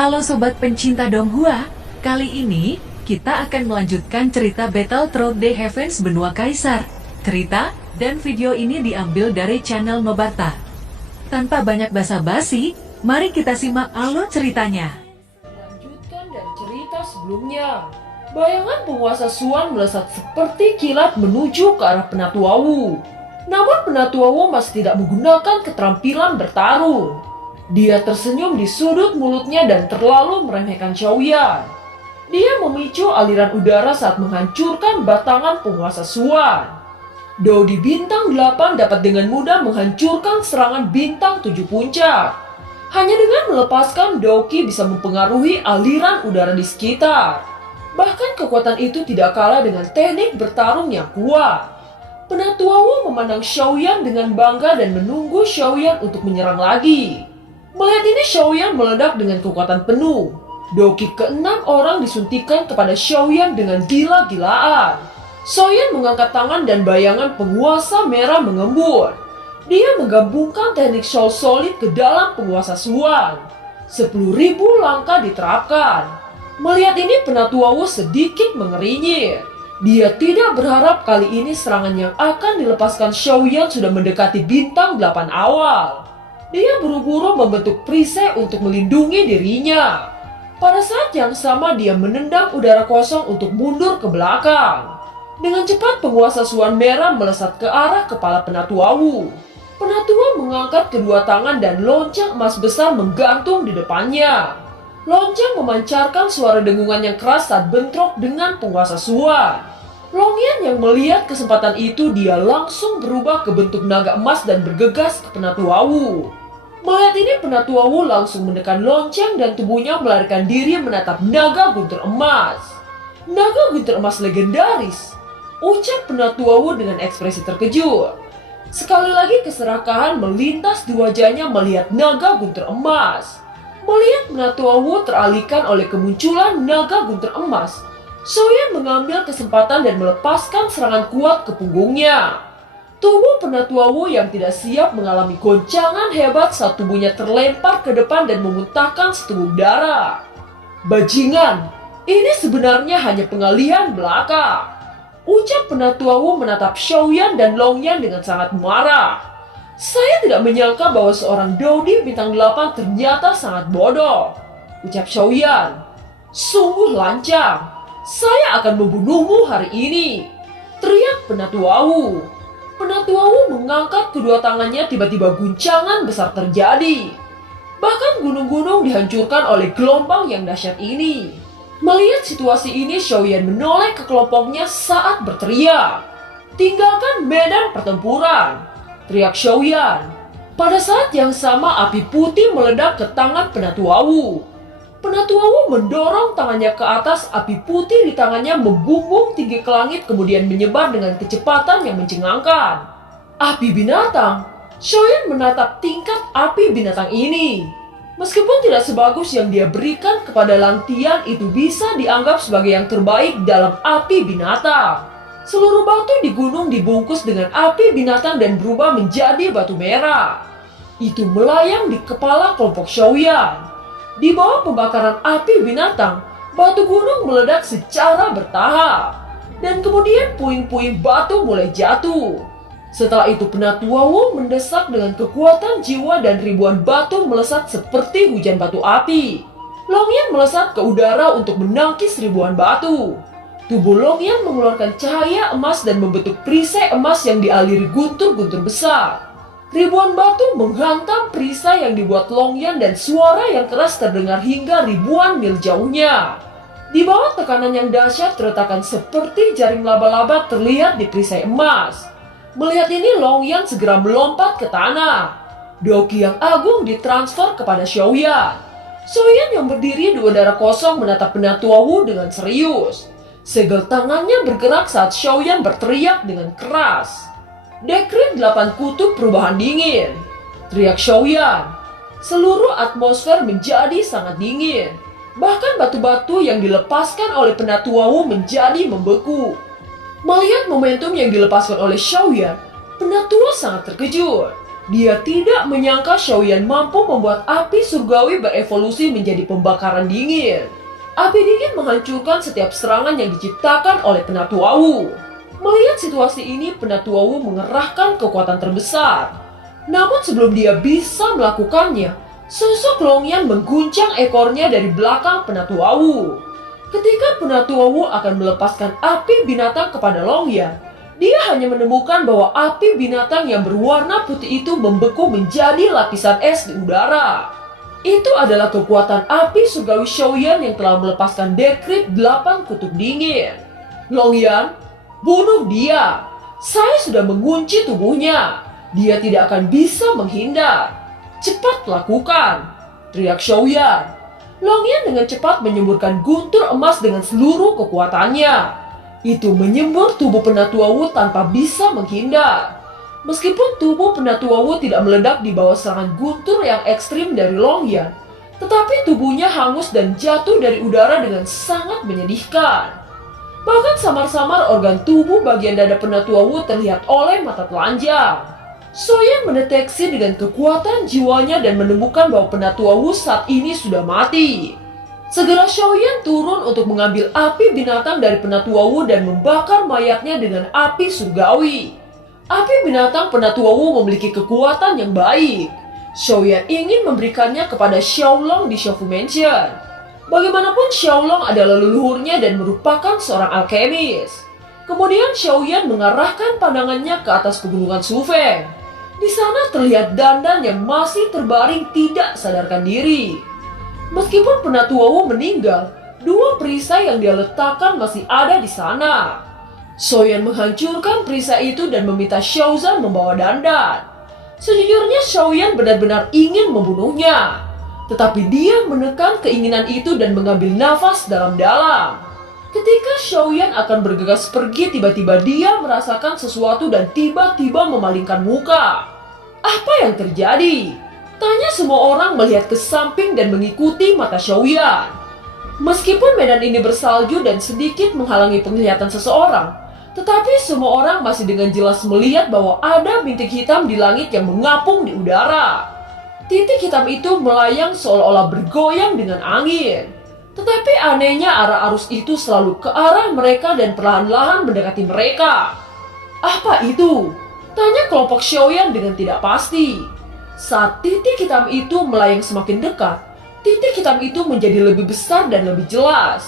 Halo sobat pencinta Donghua, kali ini kita akan melanjutkan cerita Battle Through the Heavens Benua Kaisar. Cerita dan video ini diambil dari channel Mebarta. Tanpa banyak basa-basi, mari kita simak alur ceritanya. Lanjutkan dari cerita sebelumnya. Bayangan penguasa Suan melesat seperti kilat menuju ke arah Penatuawu. Namun Penatuawu masih tidak menggunakan keterampilan bertarung. Dia tersenyum di sudut mulutnya dan terlalu meremehkan Xiaoyan. Dia memicu aliran udara saat menghancurkan batangan penguasa Suan. Dou di bintang 8 dapat dengan mudah menghancurkan serangan bintang 7 puncak. Hanya dengan melepaskan Douki bisa mempengaruhi aliran udara di sekitar. Bahkan kekuatan itu tidak kalah dengan teknik bertarung yang kuat. Penatuawu memandang Xiaoyan dengan bangga dan menunggu Xiaoyan untuk menyerang lagi. Melihat ini Xiaoyan meledak dengan kekuatan penuh. Douki ke-6 orang disuntikan kepada Xiaoyan dengan gila-gilaan. Xiaoyan mengangkat tangan dan bayangan penguasa merah mengembun. Dia menggabungkan teknik Soul Solid ke dalam penguasa Suan. 10.000 langkah diterapkan. Melihat ini Penatuawu sedikit mengernyit. Dia tidak berharap kali ini serangan yang akan dilepaskan Xiaoyan sudah mendekati bintang 8 awal. Dia buru-buru membentuk perisai untuk melindungi dirinya. Pada saat yang sama dia menendang udara kosong untuk mundur ke belakang. Dengan cepat penguasa Suan Merah melesat ke arah kepala Penatuawu. Penatua mengangkat kedua tangan dan lonceng emas besar menggantung di depannya. Lonceng memancarkan suara dengungan yang keras saat bentrok dengan penguasa Suan. Longyan yang melihat kesempatan itu dia langsung berubah ke bentuk naga emas dan bergegas ke Penatuawu. Melihat ini Penatuawu langsung menekan lonceng dan tubuhnya melarikan diri menatap naga guntur emas. Naga guntur emas legendaris, ucap Penatuawu dengan ekspresi terkejut. Sekali lagi keserakahan melintas di wajahnya melihat naga guntur emas. Melihat Penatuawu teralihkan oleh kemunculan naga guntur emas, Xiaoyan mengambil kesempatan dan melepaskan serangan kuat ke punggungnya. Tubuh Penatuawu yang tidak siap mengalami goncangan hebat saat tubuhnya terlempar ke depan dan memuntahkan seteguk darah. Bajingan, ini sebenarnya hanya pengalihan belaka, ucap Penatuawu menatap Xiaoyan dan Longyan dengan sangat marah. Saya tidak menyangka bahwa seorang Dou di bintang 8 ternyata sangat bodoh, ucap Xiaoyan. Sungguh lancang, saya akan membunuhmu hari ini, teriak Penatuawu. Penatuawu mengangkat kedua tangannya, tiba-tiba guncangan besar terjadi. Bahkan gunung-gunung dihancurkan oleh gelombang yang dahsyat ini. Melihat situasi ini, Xiaoyan menoleh ke kelompoknya saat berteriak. Tinggalkan medan pertempuran, teriak Xiaoyan. Pada saat yang sama api putih meledak ke tangan Penatuawu. Penatuawu mendorong tangannya ke atas, api putih di tangannya membumbung tinggi ke langit kemudian menyebar dengan kecepatan yang mencengangkan. Api binatang. Xiaoyan menatap tingkat api binatang ini. Meskipun tidak sebagus yang dia berikan kepada Langtian, itu bisa dianggap sebagai yang terbaik dalam api binatang. Seluruh batu di gunung dibungkus dengan api binatang dan berubah menjadi batu merah. Itu melayang di kepala kelompok Xiaoyan. Di bawah pembakaran api binatang, batu gunung meledak secara bertahap. Dan kemudian puing-puing batu mulai jatuh. Setelah itu Penatuawu mendesak dengan kekuatan jiwa dan ribuan batu melesat seperti hujan batu api. Longyan melesat ke udara untuk menangkis ribuan batu. Tubuh Longyan mengeluarkan cahaya emas dan membentuk perisai emas yang dialiri guntur-guntur besar. Ribuan batu menghantam perisai yang dibuat Longyan dan suara yang keras terdengar hingga ribuan mil jauhnya. Di bawah tekanan yang dahsyat, retakan seperti jaring laba-laba terlihat di perisai emas. Melihat ini Longyan segera melompat ke tanah. Douki yang agung ditransfer kepada Xiaoyan. Xiaoyan yang berdiri di udara kosong menatap Penatuawu dengan serius. Segel tangannya bergerak saat Xiaoyan berteriak dengan keras. Dekret 8 kutub perubahan dingin, teriak Xiaoyan. Seluruh atmosfer menjadi sangat dingin. Bahkan batu-batu yang dilepaskan oleh Penatuawu menjadi membeku. Melihat momentum yang dilepaskan oleh Xiaoyan, Penatua sangat terkejut. Dia tidak menyangka Xiaoyan mampu membuat api surgawi berevolusi menjadi pembakaran dingin. Api dingin menghancurkan setiap serangan yang diciptakan oleh Penatua Wu. Melihat situasi ini, Penatua Wu mengerahkan kekuatan terbesar. Namun sebelum dia bisa melakukannya, sosok Longyan mengguncang ekornya dari belakang Penatua Wu. Ketika Penatua Wu akan melepaskan api binatang kepada Longyan, dia hanya menemukan bahwa api binatang yang berwarna putih itu membeku menjadi lapisan es di udara. Itu adalah kekuatan api surgawi Xiaoyan yang telah melepaskan dekrip 8 kutub dingin. Longyan, bunuh dia. Saya sudah mengunci tubuhnya. Dia tidak akan bisa menghindar. Cepat lakukan, teriak Xiaoyan. Longyan dengan cepat menyemburkan guntur emas dengan seluruh kekuatannya. Itu menyembur tubuh Penatua Wu tanpa bisa menghindar. Meskipun tubuh Penatua Wu tidak meledak di bawah serangan guntur yang ekstrim dari Longyan, tetapi tubuhnya hangus dan jatuh dari udara dengan sangat menyedihkan. Bahkan samar-samar organ tubuh bagian dada Penatua Wu terlihat oleh mata telanjang. Xiaoyan mendeteksi dengan kekuatan jiwanya dan menemukan bahwa Penatua Wu saat ini sudah mati. Segera Xiaoyan turun untuk mengambil api binatang dari Penatua Wu dan membakar mayatnya dengan api surgawi. Api binatang Penatua Wu memiliki kekuatan yang baik. Xiaoyan ingin memberikannya kepada Xiaolong di Xiaofu Mansion. Bagaimanapun Xiaolong adalah leluhurnya dan merupakan seorang alkemis. Kemudian Xiaoyan mengarahkan pandangannya ke atas pegunungan Sufeng. Di sana terlihat Dandan yang masih terbaring tidak sadarkan diri. Meskipun Penatua Wu meninggal, 2 perisai yang dia letakkan masih ada di sana. Xiaoyan menghancurkan perisai itu dan meminta Xiaozan membawa Dandan. Sejujurnya Xiaoyan benar-benar ingin membunuhnya, tetapi dia menekan keinginan itu dan mengambil nafas dalam-dalam. Ketika Xiaoyan akan bergegas pergi, tiba-tiba dia merasakan sesuatu dan tiba-tiba memalingkan muka. Apa yang terjadi? Tanya semua orang melihat ke samping dan mengikuti mata Xiaoyan. Meskipun medan ini bersalju dan sedikit menghalangi penglihatan seseorang, tetapi semua orang masih dengan jelas melihat bahwa ada bintik hitam di langit yang mengapung di udara. Titik hitam itu melayang seolah-olah bergoyang dengan angin. Tetapi anehnya arah arus itu selalu ke arah mereka dan perlahan-lahan mendekati mereka. Apa itu? Tanya kelompok Xiaoyan dengan tidak pasti. Saat titik hitam itu melayang semakin dekat, titik hitam itu menjadi lebih besar dan lebih jelas.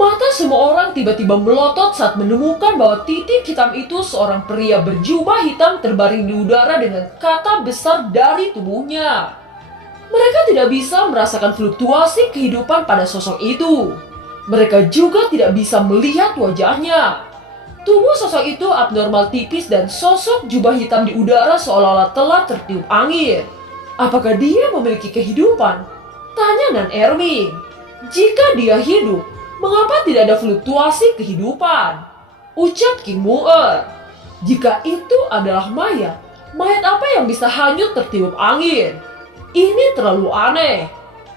Mata semua orang tiba-tiba melotot saat menemukan bahwa titik hitam itu seorang pria berjubah hitam terbaring di udara dengan kata besar dari tubuhnya. Mereka tidak bisa merasakan fluktuasi kehidupan pada sosok itu. Mereka juga tidak bisa melihat wajahnya. Tubuh sosok itu abnormal tipis dan sosok jubah hitam di udara seolah-olah telah tertiup angin. Apakah dia memiliki kehidupan? Tanya Nan Erming. Jika dia hidup, mengapa tidak ada fluktuasi kehidupan? Ucap King Mu'er. Jika itu adalah mayat, mayat apa yang bisa hanyut tertiup angin? Ini terlalu aneh.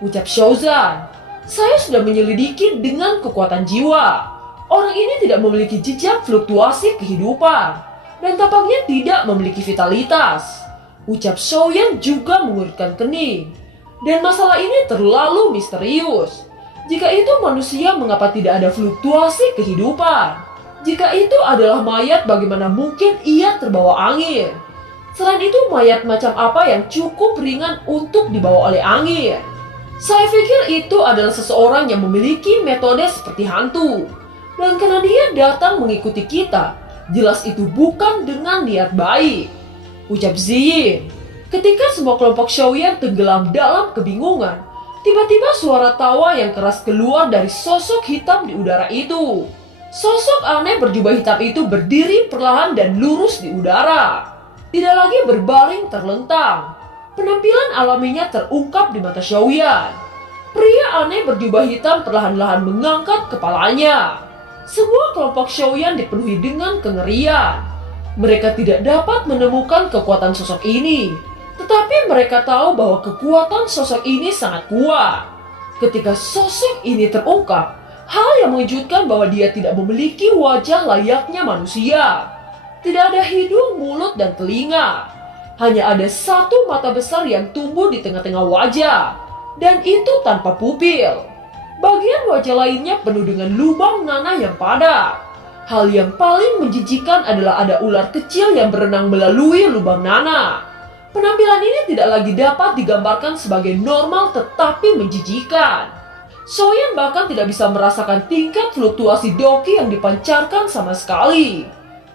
Ucap Xiaozan. Saya sudah menyelidiki dengan kekuatan jiwa. Orang ini tidak memiliki jejak fluktuasi kehidupan dan tampaknya tidak memiliki vitalitas. Ucap Xiaoyan juga mengurutkan kening. Dan masalah ini terlalu misterius. Jika itu manusia, mengapa tidak ada fluktuasi kehidupan? Jika itu adalah mayat, bagaimana mungkin ia terbawa angin? Selain itu, mayat macam apa yang cukup ringan untuk dibawa oleh angin? Saya pikir itu adalah seseorang yang memiliki metode seperti hantu. Dan karena dia datang mengikuti kita, jelas itu bukan dengan niat baik. Ucap Ziyin. Ketika semua kelompok Xiaoyan tenggelam dalam kebingungan, tiba-tiba suara tawa yang keras keluar dari sosok hitam di udara itu. Sosok aneh berjubah hitam itu berdiri perlahan dan lurus di udara. Tidak lagi berbaring terlentang. Penampilan alaminya terungkap di mata Xiaoyan. Pria aneh berjubah hitam perlahan-lahan mengangkat kepalanya. Semua kelompok Xiaoyan dipenuhi dengan kengerian. Mereka tidak dapat menemukan kekuatan sosok ini, tetapi mereka tahu bahwa kekuatan sosok ini sangat kuat. Ketika sosok ini terungkap, hal yang mengejutkan bahwa dia tidak memiliki wajah layaknya manusia. Tidak ada hidung, mulut, dan telinga. Hanya ada satu mata besar yang tumbuh di tengah-tengah wajah, dan itu tanpa pupil. Bagian wajah lainnya penuh dengan lubang nanah yang padat. Hal yang paling menjijikan adalah ada ular kecil yang berenang melalui lubang nanah. Penampilan ini tidak lagi dapat digambarkan sebagai normal tetapi menjijikan. Soyan bahkan tidak bisa merasakan tingkat fluktuasi Doki yang dipancarkan sama sekali.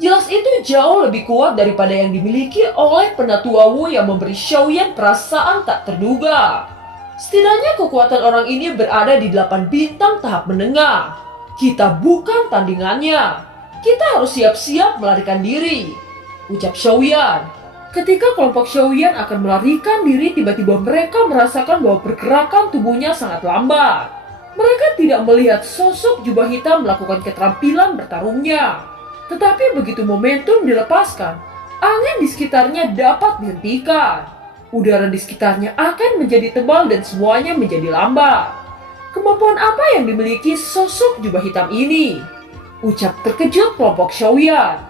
Jelas itu jauh lebih kuat daripada yang dimiliki oleh Penatua Wu yang memberi Xiaoyan perasaan tak terduga. Setidaknya kekuatan orang ini berada di 8 bintang tahap menengah. Kita bukan tandingannya. Kita harus siap-siap melarikan diri, ucap Xiaoyan. Ketika kelompok Xiaoyan akan melarikan diri, tiba-tiba mereka merasakan bahwa pergerakan tubuhnya sangat lambat. Mereka tidak melihat sosok jubah hitam melakukan keterampilan bertarungnya. Tetapi begitu momentum dilepaskan, angin di sekitarnya dapat dihentikan. Udara di sekitarnya akan menjadi tebal dan semuanya menjadi lambat. Kemampuan apa yang dimiliki sosok jubah hitam ini? Ucap terkejut kelompok Xiaoyan.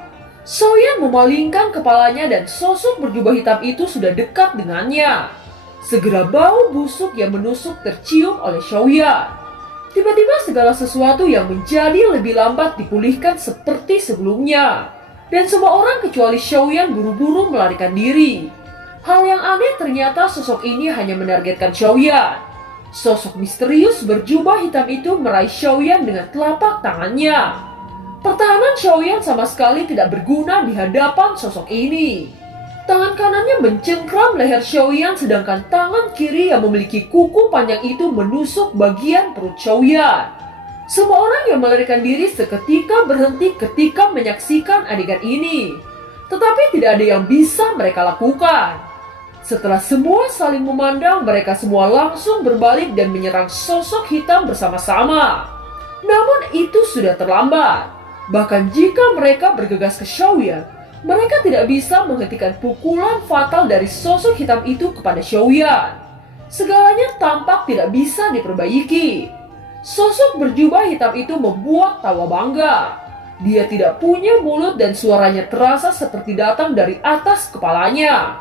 Xiaoyan memalingkan kepalanya dan sosok berjubah hitam itu sudah dekat dengannya. Segera bau busuk yang menusuk tercium oleh Xiaoyan. Tiba-tiba segala sesuatu yang menjadi lebih lambat dipulihkan seperti sebelumnya. Dan semua orang kecuali Xiaoyan buru-buru melarikan diri. Hal yang aneh ternyata sosok ini hanya menargetkan Xiaoyan. Sosok misterius berjubah hitam itu meraih Xiaoyan dengan telapak tangannya. Pertahanan Xiaoyan sama sekali tidak berguna di hadapan sosok ini. Tangan kanannya mencengkram leher Xiaoyan sedangkan tangan kiri yang memiliki kuku panjang itu menusuk bagian perut Xiaoyan. Semua orang yang melarikan diri seketika berhenti ketika menyaksikan adegan ini. Tetapi tidak ada yang bisa mereka lakukan. Setelah semua saling memandang, mereka semua langsung berbalik dan menyerang sosok hitam bersama-sama. Namun itu sudah terlambat. Bahkan jika mereka bergegas ke Xiaoyan, mereka tidak bisa menghentikan pukulan fatal dari sosok hitam itu kepada Xiaoyan. Segalanya tampak tidak bisa diperbaiki. Sosok berjubah hitam itu membuat tawa bangga. Dia tidak punya mulut dan suaranya terasa seperti datang dari atas kepalanya.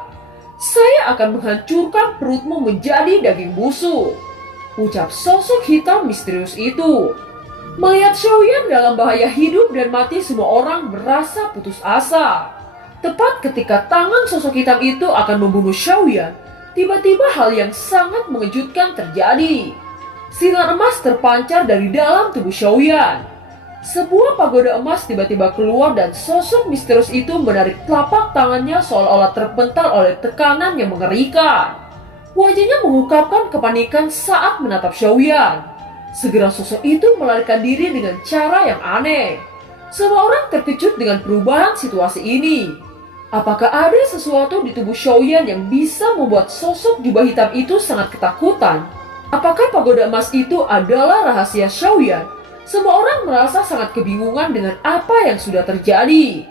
Saya akan menghancurkan perutmu menjadi daging busuk, ucap sosok hitam misterius itu. Melihat Xiaoyan dalam bahaya hidup dan mati, semua orang merasa putus asa. Tepat ketika tangan sosok hitam itu akan membunuh Xiaoyan, tiba-tiba hal yang sangat mengejutkan terjadi. Sinar emas terpancar dari dalam tubuh Xiaoyan. Sebuah pagoda emas tiba-tiba keluar dan sosok misterius itu menarik telapak tangannya seolah-olah terpental oleh tekanan yang mengerikan. Wajahnya mengungkapkan kepanikan saat menatap Xiaoyan. Segera sosok itu melarikan diri dengan cara yang aneh. Semua orang terkejut dengan perubahan situasi ini. Apakah ada sesuatu di tubuh Xiaoyan yang bisa membuat sosok jubah hitam itu sangat ketakutan? Apakah pagoda emas itu adalah rahasia Xiaoyan? Semua orang merasa sangat kebingungan dengan apa yang sudah terjadi.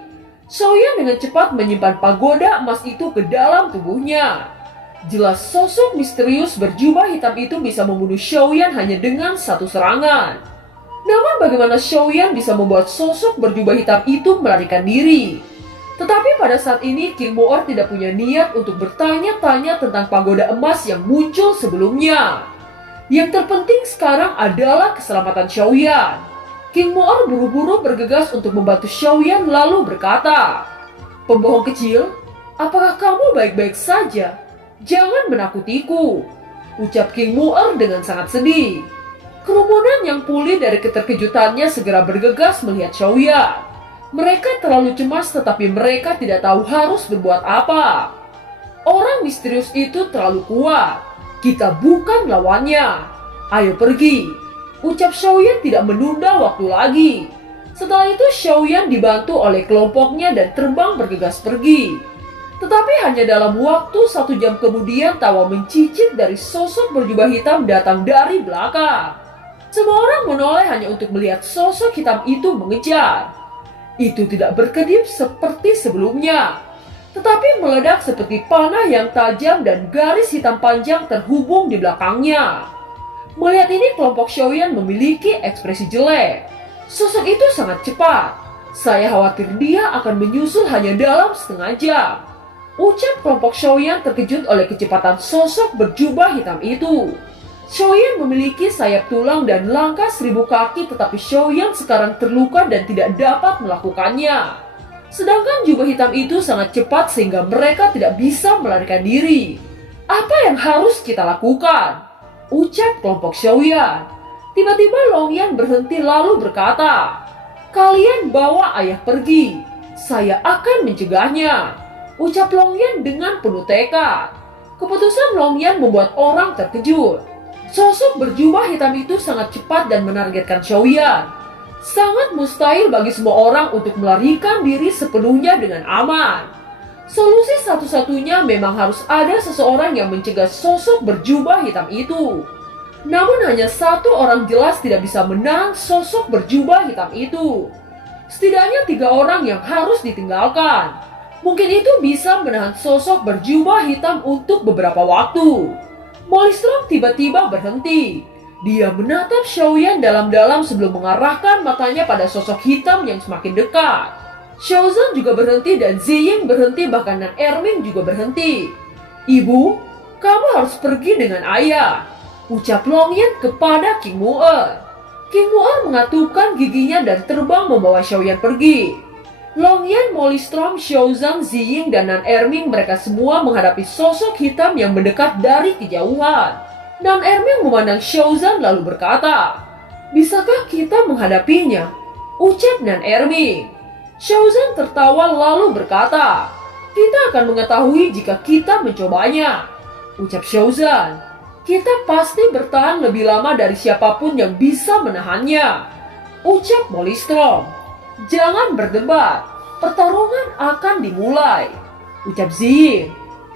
Xiaoyan dengan cepat menyimpan pagoda emas itu ke dalam tubuhnya. Jelas sosok misterius berjubah hitam itu bisa membunuh Xiaoyan hanya dengan satu serangan. Namun bagaimana Xiaoyan bisa membuat sosok berjubah hitam itu melarikan diri? Tetapi pada saat ini King Moor tidak punya niat untuk bertanya-tanya tentang pagoda emas yang muncul sebelumnya. Yang terpenting sekarang adalah keselamatan Xiaoyan. King Moor buru-buru bergegas untuk membantu Xiaoyan lalu berkata, "Pembohong kecil, apakah kamu baik-baik saja? Jangan menakutiku," ucap King Moor dengan sangat sedih. Kerumunan yang pulih dari keterkejutannya segera bergegas melihat Xiaoyan. Mereka terlalu cemas tetapi mereka tidak tahu harus berbuat apa. Orang misterius itu terlalu kuat. Kita bukan lawannya. Ayo pergi, ucap Xiaoyan tidak menunda waktu lagi. Setelah itu Xiaoyan dibantu oleh kelompoknya dan terbang bergegas pergi. Tetapi hanya dalam waktu 1 jam kemudian tawa mencicit dari sosok berjubah hitam datang dari belakang. Semua orang menoleh hanya untuk melihat sosok hitam itu mengejar. Itu tidak berkedip seperti sebelumnya, tetapi meledak seperti panah yang tajam dan garis hitam panjang terhubung di belakangnya. Melihat ini kelompok Xiaoyan memiliki ekspresi jelek. Sosok itu sangat cepat. Saya khawatir dia akan menyusul hanya dalam setengah jam. Ucap kelompok Xiaoyan terkejut oleh kecepatan sosok berjubah hitam itu. Xiaoyan memiliki sayap tulang dan langkah 1000 kaki, tetapi Xiaoyan sekarang terluka dan tidak dapat melakukannya. Sedangkan jubah hitam itu sangat cepat sehingga mereka tidak bisa melarikan diri. Apa yang harus kita lakukan? Ucap kelompok Xiaoyan. Tiba-tiba Longyan berhenti lalu berkata, "Kalian bawa ayah pergi. Saya akan mencegahnya." Ucap Longyan dengan penuh tekad. Keputusan Longyan membuat orang terkejut. Sosok berjubah hitam itu sangat cepat dan menargetkan Xiaoyan. Sangat mustahil bagi semua orang untuk melarikan diri sepenuhnya dengan aman. Solusi satu-satunya memang harus ada seseorang yang mencegah sosok berjubah hitam itu. Namun hanya satu orang jelas tidak bisa menang sosok berjubah hitam itu. Setidaknya 3 orang yang harus ditinggalkan. Mungkin itu bisa menahan sosok berjubah hitam untuk beberapa waktu. Molistrom tiba-tiba berhenti. Dia menatap Xiaoyan dalam-dalam sebelum mengarahkan matanya pada sosok hitam yang semakin dekat. Xiaozan juga berhenti dan Ziying berhenti, bahkan Nan Erming juga berhenti. "Ibu, kamu harus pergi dengan ayah," ucap Longyan kepada King Mu'er. King Mu'er mengatupkan giginya dan terbang membawa Xiaoyan pergi. Longyan, Molistrom, Xiaozan, Ziying, dan Nan Erming mereka semua menghadapi sosok hitam yang mendekat dari kejauhan. Nan Erming memandang Xiaozan lalu berkata, "Bisakah kita menghadapinya?" ucap Nan Erming. Xiaozan tertawa lalu berkata, "Kita akan mengetahui jika kita mencobanya," ucap Xiaozan. "Kita pasti bertahan lebih lama dari siapapun yang bisa menahannya," ucap Molistrom. "Jangan berdebat, pertarungan akan dimulai," ucap Ziying.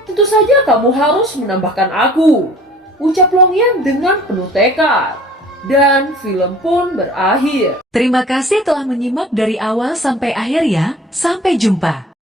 "Tentu saja kamu harus menambahkan aku," ucap Longyan dengan penuh tekad. Dan film pun berakhir. Terima kasih telah menyimak dari awal sampai akhir ya. Sampai jumpa.